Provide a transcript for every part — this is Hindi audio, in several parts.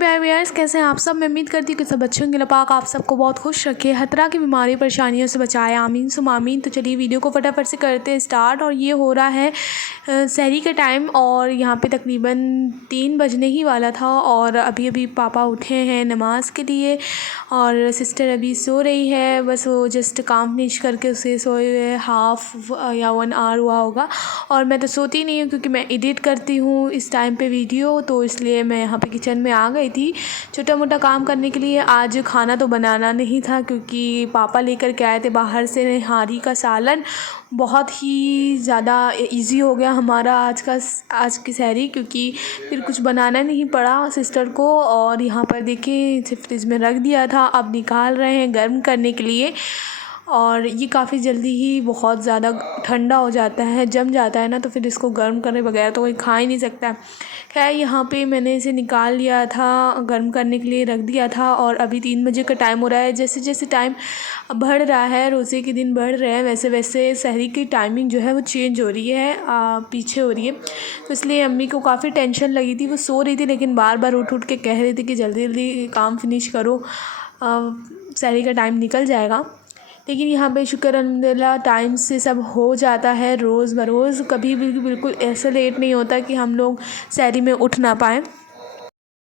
प्यारे व्यूअर्स, कैसे हैं आप सब। मैं उम्मीद करती हूँ कि सब अच्छे होंगे। अल्लाह पाक आप सबको बहुत खुश रखे, हर तरह की बीमारी परेशानियों से बचाए, आमीन सुम आमीन। तो चलिए वीडियो को फटाफट से करते हैं स्टार्ट। और ये हो रहा है सहरी का टाइम और यहाँ पे तकरीबन 3 बजने ही वाला था और अभी अभी पापा उठे हैं नमाज़ के लिए और सिस्टर अभी सो रही है। बस वो जस्ट काम फिनिश करके उसे सोए हुए हाफ़ या 1 आवर हुआ होगा। और मैं तो सोती नहीं हूँ क्योंकि मैं एडिट करती हूँ इस टाइम पे वीडियो, तो इसलिए मैं यहाँ पे किचन में आ गई थी छोटा मोटा काम करने के लिए। आज खाना तो बनाना नहीं था क्योंकि पापा लेकर के आए थे बाहर से निहारी का सालन। बहुत ही ज़्यादा इजी हो गया हमारा आज की सहरी, क्योंकि फिर कुछ बनाना नहीं पड़ा सिस्टर को। और यहाँ पर देखिए फ्रिज में रख दिया था, अब निकाल रहे हैं गर्म करने के लिए। और ये काफ़ी जल्दी ही बहुत ज़्यादा ठंडा हो जाता है, जम जाता है ना, तो फिर इसको गर्म करे बगैर तो कोई खा ही नहीं सकता। खैर यहाँ पे मैंने इसे निकाल लिया था, गर्म करने के लिए रख दिया था। और अभी 3 बजे का टाइम हो रहा है। जैसे जैसे टाइम बढ़ रहा है, रोज़े के दिन बढ़ रहे हैं, वैसे वैसे सहरी की टाइमिंग जो है वो चेंज हो रही है, पीछे हो रही है। तो इसलिए अम्मी को काफ़ी टेंशन लगी थी, वो सो रही थी लेकिन बार बार उठ उठ के कह रही थी कि जल्दी जल्दी काम फिनिश करो, सहरी का टाइम निकल जाएगा। लेकिन यहाँ पे शुक्र अल्हम्दुलिल्लाह टाइम से सब हो जाता है रोज़ बरोज़। कभी भी बिल्कुल ऐसा लेट नहीं होता कि हम लोग सहरी में उठ ना पाएँ।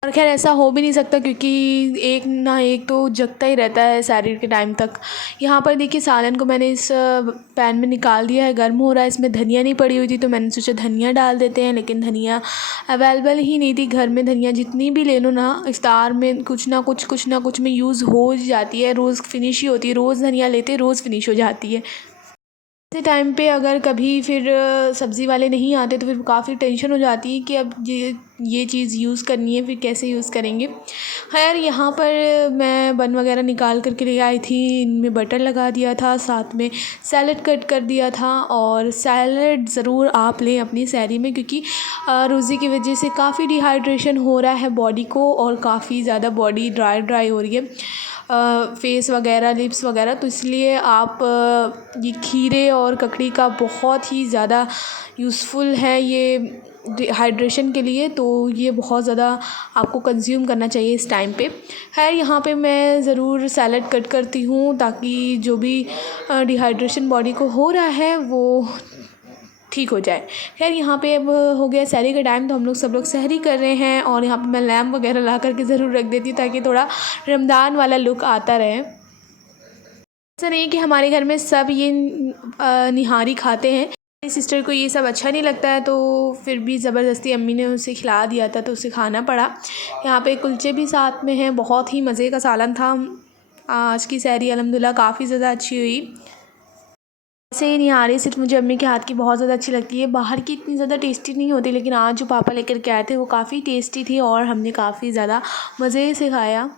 और खैर ऐसा हो भी नहीं सकता क्योंकि एक ना एक तो जगता ही रहता है सहरी के टाइम तक। यहाँ पर देखिए सालन को मैंने इस पैन में निकाल दिया है, गर्म हो रहा है। इसमें धनिया नहीं पड़ी हुई थी तो मैंने सोचा धनिया डाल देते हैं, लेकिन धनिया अवेलेबल ही नहीं थी घर में। धनिया जितनी भी ले लो ना, इफ्तार में कुछ ना कुछ में यूज़ हो जाती है, रोज़ फिनिश ही होती है। रोज़ धनिया लेते रोज़ फिनिश हो जाती है। ऐसे टाइम पे अगर कभी फिर सब्ज़ी वाले नहीं आते तो फिर काफ़ी टेंशन हो जाती है कि अब ये चीज़ यूज़ करनी है, फिर कैसे यूज़ करेंगे। खैर यहाँ पर मैं बन वगैरह निकाल करके ले आई थी, इनमें बटर लगा दिया था, साथ में सैलड कट कर दिया था। और सैलड ज़रूर आप लें अपनी सहरी में क्योंकि रोज़े की वजह से काफ़ी डिहाइड्रेशन हो रहा है बॉडी को और काफ़ी ज़्यादा बॉडी ड्राई हो रही है, फेस वगैरह लिप्स वगैरह। तो इसलिए आप ये खीरे और ककड़ी का बहुत ही ज़्यादा यूज़फुल है ये हाइड्रेशन के लिए, तो ये बहुत ज़्यादा आपको कंज्यूम करना चाहिए इस टाइम पे। खैर यहाँ पे मैं ज़रूर सैलड कट करती हूँ ताकि जो भी डिहाइड्रेशन बॉडी को हो रहा है वो ठीक हो जाए। खैर यहाँ पे अब हो गया सहरी का टाइम, तो हम लोग सब लोग सहरी कर रहे हैं। और यहाँ पे मैं लैम्प वगैरह ला करके ज़रूर रख देती हूँ ताकि थोड़ा रमज़ान वाला लुक आता रहे। ऐसा नहीं है कि हमारे घर में सब ये निहारी खाते हैं, मेरी सिस्टर को ये सब अच्छा नहीं लगता है, तो फिर भी ज़बरदस्ती अम्मी ने उसे खिला दिया था तो उसे खाना पड़ा। यहाँ पे कुलचे भी साथ में हैं, बहुत ही मज़े का सालन था। आज की सहरी अल्हम्दुलिल्लाह काफ़ी ज़्यादा अच्छी हुई। ऐसे ही निहारी सिर्फ मुझे अम्मी के हाथ की बहुत ज़्यादा अच्छी लगती है, बाहर की इतनी ज़्यादा टेस्टी नहीं होती, लेकिन आज जो पापा लेकर के आए थे वो काफ़ी टेस्टी थी और हमने काफ़ी ज़्यादा मज़े से खाया।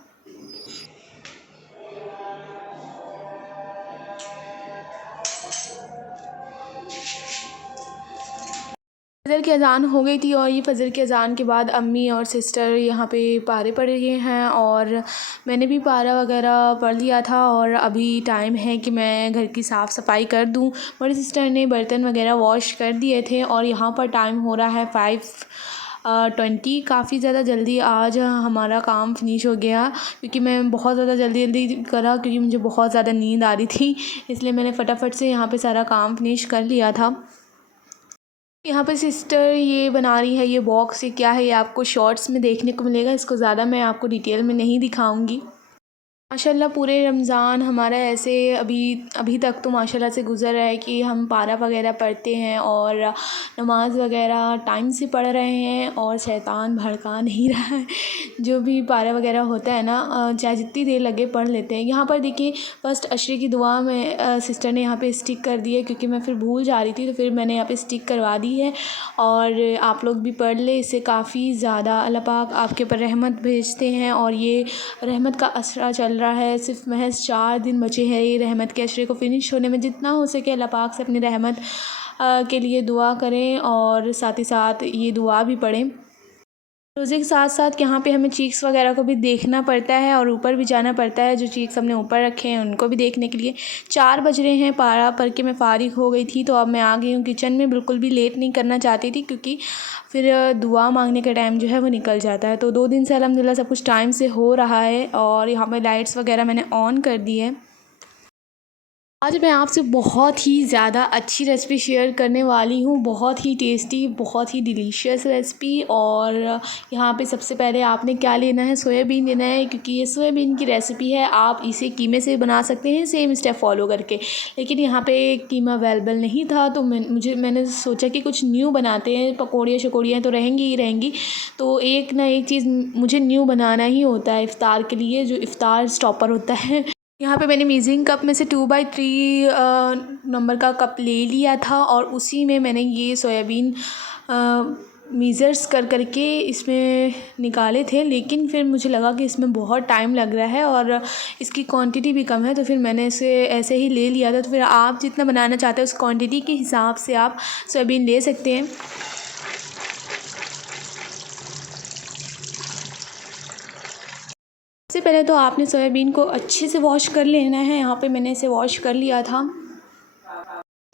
फ़जर की अज़ान हो गई थी और ये फ़जर की अज़ान के बाद अम्मी और सिस्टर यहाँ पे पारे पढ़ रहे हैं और मैंने भी पारा वगैरह पढ़ लिया था। और अभी टाइम है कि मैं घर की साफ़ सफाई कर दूँ। बड़ी सिस्टर ने बर्तन वगैरह वॉश कर दिए थे और यहाँ पर टाइम हो रहा है 5:20। काफ़ी ज़्यादा जल्दी आज हमारा काम फिनिश हो गया क्योंकि मैं बहुत ज़्यादा जल्दी जल्दी करा क्योंकि मुझे बहुत ज़्यादा नींद आ रही थी, इसलिए मैंने फटाफट से यहाँ पे सारा काम फिनिश कर लिया था। यहाँ पे सिस्टर ये बना रही है, ये बॉक्स ये क्या है, ये आपको शॉर्ट्स में देखने को मिलेगा। इसको ज़्यादा मैं आपको डिटेल में नहीं दिखाऊंगी। माशाल्लाह पूरे रमज़ान हमारा ऐसे अभी तक तो माशाल्लाह से गुज़र रहा है कि हम पारा वगैरह पढ़ते हैं और नमाज़ वगैरह टाइम से पढ़ रहे हैं और शैतान भड़का नहीं रहा है। जो भी पारा वगैरह होता है ना, चाहे जितनी देर लगे पढ़ लेते हैं। यहाँ पर देखिए फर्स्ट अशरे की दुआ में सिस्टर ने यहाँ पे स्टिक कर दी है क्योंकि मैं फिर भूल जा रही थी, तो फिर मैंने यहाँ पे स्टिक करवा दी है। और आप लोग भी पढ़ ले, इससे काफ़ी ज़्यादा अल्लाह पाक आपके ऊपर रहमत भेजते हैं। और ये रहमत का असरा चल रहा है, सिर्फ महज 4 दिन बचे हैं ये रहमत के अशरे को फ़िनिश होने में। जितना हो सके अल्लाह पाक से अपनी रहमत के लिए दुआ करें और साथ ही साथ ये दुआ भी पढ़ें। रोज़े के साथ साथ यहाँ पे हमें चीक्स वगैरह को भी देखना पड़ता है और ऊपर भी जाना पड़ता है। जो चीक्स हमने ऊपर रखे हैं उनको भी देखने के लिए 4 बज रहे हैं, पारा पढ़ के मैं फ़ारिग हो गई थी। तो अब मैं आ गई हूँ किचन में। बिल्कुल भी लेट नहीं करना चाहती थी क्योंकि फिर दुआ मांगने का टाइम जो है वो निकल जाता है। तो 2 दिन से अल्हम्दुलिल्लाह सब कुछ टाइम से हो रहा है और यहाँ पर लाइट्स वगैरह मैंने ऑन कर दी है। आज मैं आपसे बहुत ही ज़्यादा अच्छी रेसिपी शेयर करने वाली हूँ, बहुत ही टेस्टी, बहुत ही डिलीशियस रेसिपी। और यहाँ पे सबसे पहले आपने क्या लेना है, सोयाबीन लेना है, क्योंकि ये सोयाबीन की रेसिपी है। आप इसे कीमे से बना सकते हैं सेम स्टेप फॉलो करके, लेकिन यहाँ पे कीमा अवेलेबल नहीं था तो मैंने सोचा कि कुछ न्यू बनाते हैं। पकौड़ियाँ शकौड़ियाँ तो रहेंगी ही रहेंगी, तो एक ना एक चीज़ मुझे न्यू बनाना ही होता है इफ़्तार के लिए, जो इफ़्तार स्टॉपर होता है। यहाँ पे मैंने मेज़रिंग कप में से 2/3 नंबर का कप ले लिया था और उसी में मैंने ये सोयाबीन मेज़र्स कर के इसमें निकाले थे। लेकिन फिर मुझे लगा कि इसमें बहुत टाइम लग रहा है और इसकी क्वांटिटी भी कम है, तो फिर मैंने इसे ऐसे ही ले लिया था। तो फिर आप जितना बनाना चाहते हैं उस क्वांटिटी के हिसाब से आप सोयाबीन ले सकते हैं। सबसे पहले तो आपने सोयाबीन को अच्छे से वॉश कर लेना है। यहाँ पे मैंने इसे वॉश कर लिया था।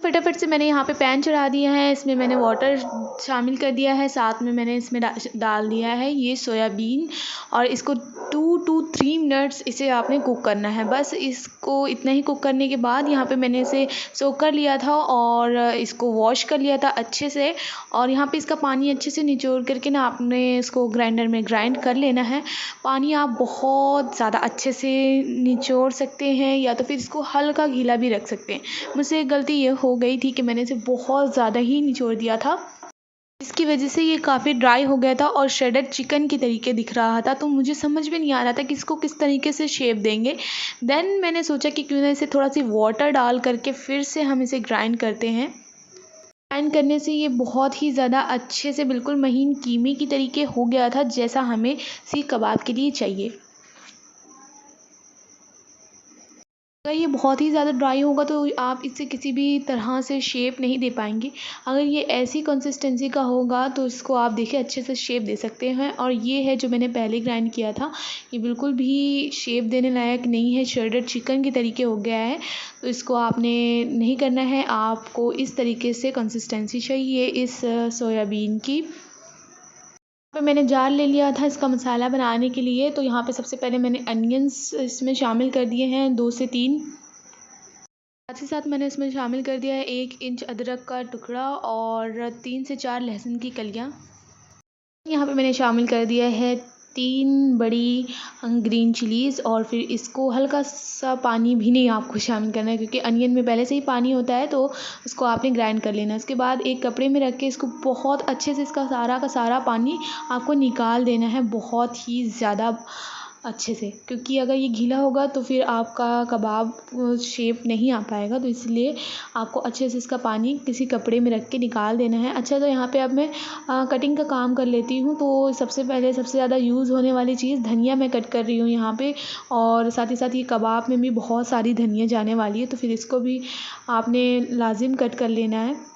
फटाफट से मैंने यहाँ पे पैन चढ़ा दिया है, इसमें मैंने वाटर शामिल कर दिया है, साथ में मैंने इसमें डाल दिया है ये सोयाबीन और इसको 2 to 3 मिनट्स इसे आपने कुक करना है। बस इसको इतना ही कुक करने के बाद यहाँ पे मैंने इसे सोक कर लिया था और इसको वॉश कर लिया था अच्छे से। और यहाँ पे इसका पानी अच्छे से निचोड़ करके ना आपने इसको ग्राइंडर में ग्राइंड कर लेना है। पानी आप बहुत ज़्यादा अच्छे से निचोड़ सकते हैं या तो फिर इसको हल्का गीला भी रख सकते हैं। मुझसे एक गलती ये हो गई थी कि मैंने इसे बहुत ज़्यादा ही निचोड़ दिया था, इसकी वजह से ये काफ़ी ड्राई हो गया था और श्रेडेड चिकन की तरीके दिख रहा था। तो मुझे समझ में नहीं आ रहा था कि इसको किस तरीके से शेप देंगे। देन मैंने सोचा कि क्यों ना इसे थोड़ा सी वाटर डाल करके फिर से हम इसे ग्राइंड करते हैं। ग्राइंड करने से ये बहुत ही ज़्यादा अच्छे से बिल्कुल महीन कीमे की तरीके हो गया था, जैसा हमें सीख कबाब के लिए चाहिए। अगर ये बहुत ही ज़्यादा ड्राई होगा तो आप इसे किसी भी तरह से शेप नहीं दे पाएंगे। अगर ये ऐसी कंसिस्टेंसी का होगा तो इसको आप देखिए अच्छे से शेप दे सकते हैं। और ये है जो मैंने पहले ग्राइंड किया था, ये बिल्कुल भी शेप देने लायक नहीं है, श्रेडेड चिकन के तरीके हो गया है। तो इसको आपने नहीं करना है, आपको इस तरीके से कंसिस्टेंसी चाहिए इस सोयाबीन की। पे मैंने जार ले लिया था इसका मसाला बनाने के लिए। तो यहाँ पे सबसे पहले मैंने अनियंस इसमें शामिल कर दिए हैं 2 से 3। साथ ही साथ मैंने इसमें शामिल कर दिया है 1 इंच अदरक का टुकड़ा और 3 से 4 लहसुन की कलियाँ। यहाँ पे मैंने शामिल कर दिया है 3 बड़ी ग्रीन चिलीज़ और फिर इसको हल्का सा पानी भी नहीं आपको शामिल करना है, क्योंकि अनियन में पहले से ही पानी होता है, तो उसको आपने ग्राइंड कर लेना है। उसके बाद एक कपड़े में रख के इसको बहुत अच्छे से इसका सारा का सारा पानी आपको निकाल देना है, बहुत ही ज़्यादा अच्छे से, क्योंकि अगर ये गीला होगा तो फिर आपका कबाब शेप नहीं आ पाएगा। तो इसलिए आपको अच्छे से इसका पानी किसी कपड़े में रख के निकाल देना है। अच्छा, तो यहाँ पे अब मैं कटिंग का काम कर लेती हूँ। तो सबसे पहले सबसे ज़्यादा यूज़ होने वाली चीज़ धनिया मैं कट कर रही हूँ यहाँ पे, और साथ ही साथ ये कबाब में भी बहुत सारी धनिया जाने वाली है, तो फिर इसको भी आपने लाजिम कट कर लेना है।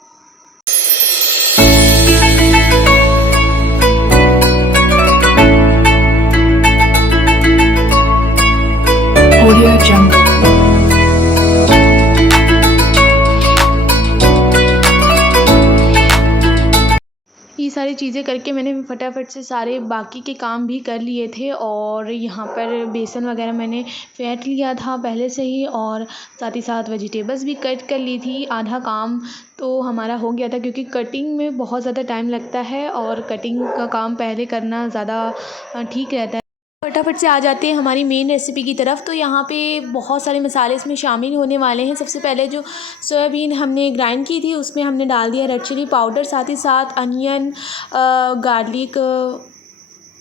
Audio Jungle. ये सारी चीज़ें करके मैंने फटाफट से सारे बाकी के काम भी कर लिए थे। और यहाँ पर बेसन वगैरह मैंने फेंट लिया था पहले से ही, और साथ ही साथ वेजिटेबल्स भी कट कर ली थी। आधा काम तो हमारा हो गया था, क्योंकि कटिंग में बहुत ज़्यादा टाइम लगता है और कटिंग का काम पहले करना ज़्यादा ठीक रहता है। फटाफट से आ जाते हैं हमारी मेन रेसिपी की तरफ। तो यहाँ पे बहुत सारे मसाले इसमें शामिल होने वाले हैं। सबसे पहले जो सोयाबीन हमने ग्राइंड की थी उसमें हमने डाल दिया रेड चिली पाउडर, साथ ही साथ अनियन, गार्लिक,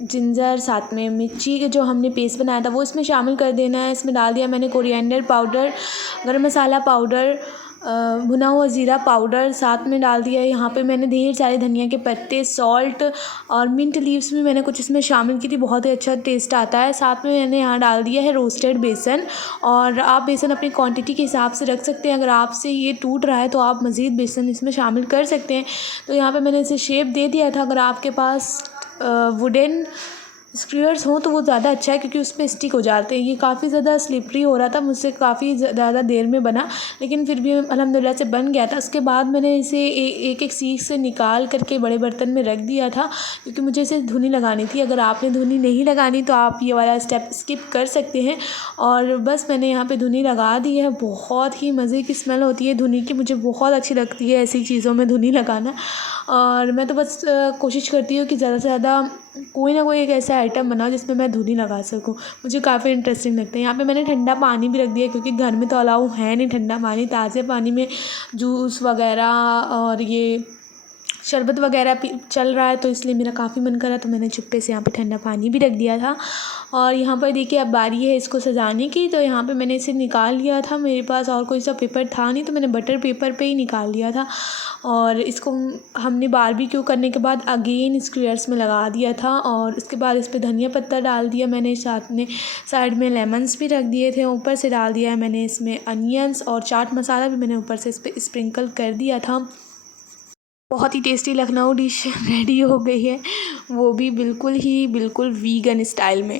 जिंजर, साथ में मिर्ची के जो हमने पेस्ट बनाया था वो इसमें शामिल कर देना है। इसमें डाल दिया मैंने कोरिएंडर पाउडर, गरम मसाला पाउडर, भुना हुआ ज़ीरा पाउडर, साथ में डाल दिया है यहाँ पे मैंने ढेर सारे धनिया के पत्ते, सॉल्ट और मिंट लीव्स भी मैंने कुछ इसमें शामिल की थी, बहुत ही अच्छा टेस्ट आता है। साथ में मैंने यहाँ डाल दिया है रोस्टेड बेसन, और आप बेसन अपनी क्वांटिटी के हिसाब से रख सकते हैं। अगर आपसे ये टूट रहा है तो आप मज़ीद बेसन इसमें शामिल कर सकते हैं। तो यहाँ पे मैंने इसे शेप दे दिया था। अगर आपके पास वुडन स्क्रूअर्स हों तो वो ज़्यादा अच्छा है, क्योंकि उस पर स्टिक हो जाते हैं। ये काफ़ी ज़्यादा स्लिपरी हो रहा था, मुझसे काफ़ी ज़्यादा देर में बना, लेकिन फिर भी अल्हम्दुलिल्लाह से बन गया था। उसके बाद मैंने इसे एक एक सीख से निकाल करके बड़े बर्तन में रख दिया था, क्योंकि मुझे इसे धुनी लगानी थी। अगर आपने धुनी नहीं लगानी तो आप ये वाला स्टेप स्किप कर सकते हैं। और बस मैंने यहाँ पे धुनी लगा दी है। बहुत ही मज़े की स्मेल होती है धुनी की, मुझे बहुत अच्छी लगती है ऐसी चीज़ों में धुनी लगाना। और मैं तो बस कोशिश करती हूँ कि ज़्यादा से ज़्यादा कोई ना कोई एक ऐसा आइटम बनाओ जिसमें मैं धुनी लगा सकूँ। मुझे काफ़ी इंटरेस्टिंग लगता है। यहाँ पे मैंने ठंडा पानी भी रख दिया, क्योंकि घर में तो अलाउ है नहीं ठंडा पानी। ताज़े पानी में जूस वगैरह और ये शरबत वगैरह चल रहा है, तो इसलिए मेरा काफ़ी मन करा, तो मैंने चुप्पे से यहाँ पे ठंडा पानी भी रख दिया था। और यहाँ पर देखिए अब बारी है इसको सजाने की। तो यहाँ पे मैंने इसे निकाल लिया था, मेरे पास और कोई सा पेपर था नहीं, तो मैंने बटर पेपर पे ही निकाल लिया था। और इसको हमने बारबेक्यू करने के बाद अगेन स्क्वेयर्स में लगा दिया था। और उसके बाद इस पर धनिया पत्ता डाल दिया मैंने, साथ में साइड में लेमन्स भी रख दिए थे। ऊपर से डाल दिया है मैंने इसमें अनियंस, और चाट मसाला भी मैंने ऊपर से इस पर स्प्रिंकल कर दिया था। बहुत ही टेस्टी लखनऊ डिश रेडी हो गई है, वो भी बिल्कुल वीगन स्टाइल में।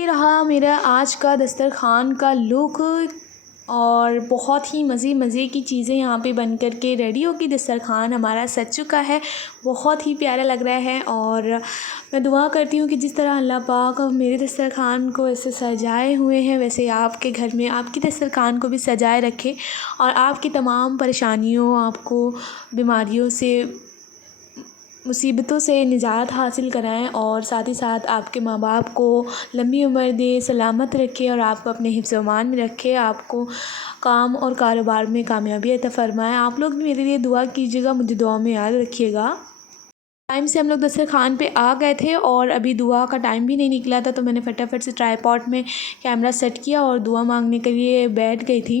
ये रहा मेरा आज का दस्तरखान का लुक, और बहुत ही मज़े की चीज़ें यहाँ पे बन कर के रेडी होगी। दस्तरखान हमारा सज चुका है, बहुत ही प्यारा लग रहा है। और मैं दुआ करती हूँ कि जिस तरह अल्लाह पाक मेरे दस्तरखान को ऐसे सजाए हुए हैं, वैसे आपके घर में आपकी दस्तरखान को भी सजाए रखे, और आपकी तमाम परेशानियों, आपको बीमारियों से, मुसीबतों से निजात हासिल कराएं, और साथ ही साथ आपके माँ बाप को लंबी उम्र दे, सलामत रखे, और आपको अपने हिफ्ज़-ओ-मान में रखे, आपको काम और कारोबार में कामयाबी अता फ़रमाए। आप लोग भी मेरे लिए दुआ कीजिएगा, मुझे दुआ में याद रखिएगा। टाइम से हम लोग दस्तरखान पे आ गए थे, और अभी दुआ का टाइम भी नहीं निकला था, तो मैंने फटाफट से ट्राईपॉड में कैमरा सेट किया और दुआ मांगने के लिए बैठ गई थी।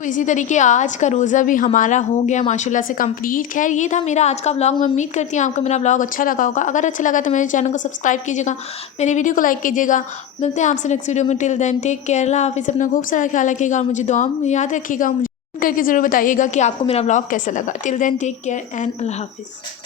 तो इसी तरीके आज का रोज़ा भी हमारा हो गया माशाल्लाह से कंप्लीट। खैर ये था मेरा आज का व्लॉग। मैं उम्मीद करती हूँ आपको मेरा व्लॉग अच्छा लगा होगा। अगर अच्छा लगा तो मेरे चैनल को सब्सक्राइब कीजिएगा, मेरे वीडियो को लाइक कीजिएगा। मिलते हैं आपसे नेक्स्ट वीडियो में। टिल देन टेक केयर, अल्लाह हाफिज़। अपना खूब सारा ख्याल रखिएगा और मुझे दुआ में याद रखिएगा। मुझे करके ज़रूर बताइएगा कि आपको मेरा व्लॉग कैसा लगा। Till then take care and अल्लाह हाफिज़।